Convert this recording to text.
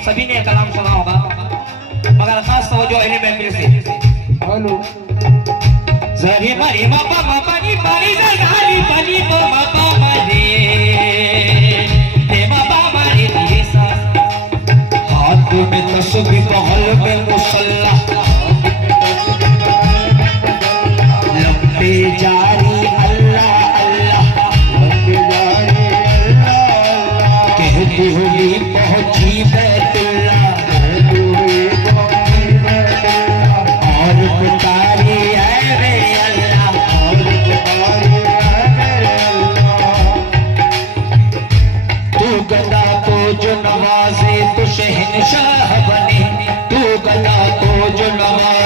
सभी ने कलाम सुना होगा मगर खास तवज्जो अहले महफिल से। हेलो जरी मरी मापा मापा नी पानी जगाली पानी पो मापा मारे ते मापा मारे दिए सा हाथ में तस्बीह पहल पे मुसल्ला लंबे जारी अल्लाह अल्लाह लंबे जारी अल्लाह कहती हुई पहुंची जो नवाजे तो शहनशाह बने, तू गदा तो जो नवाजे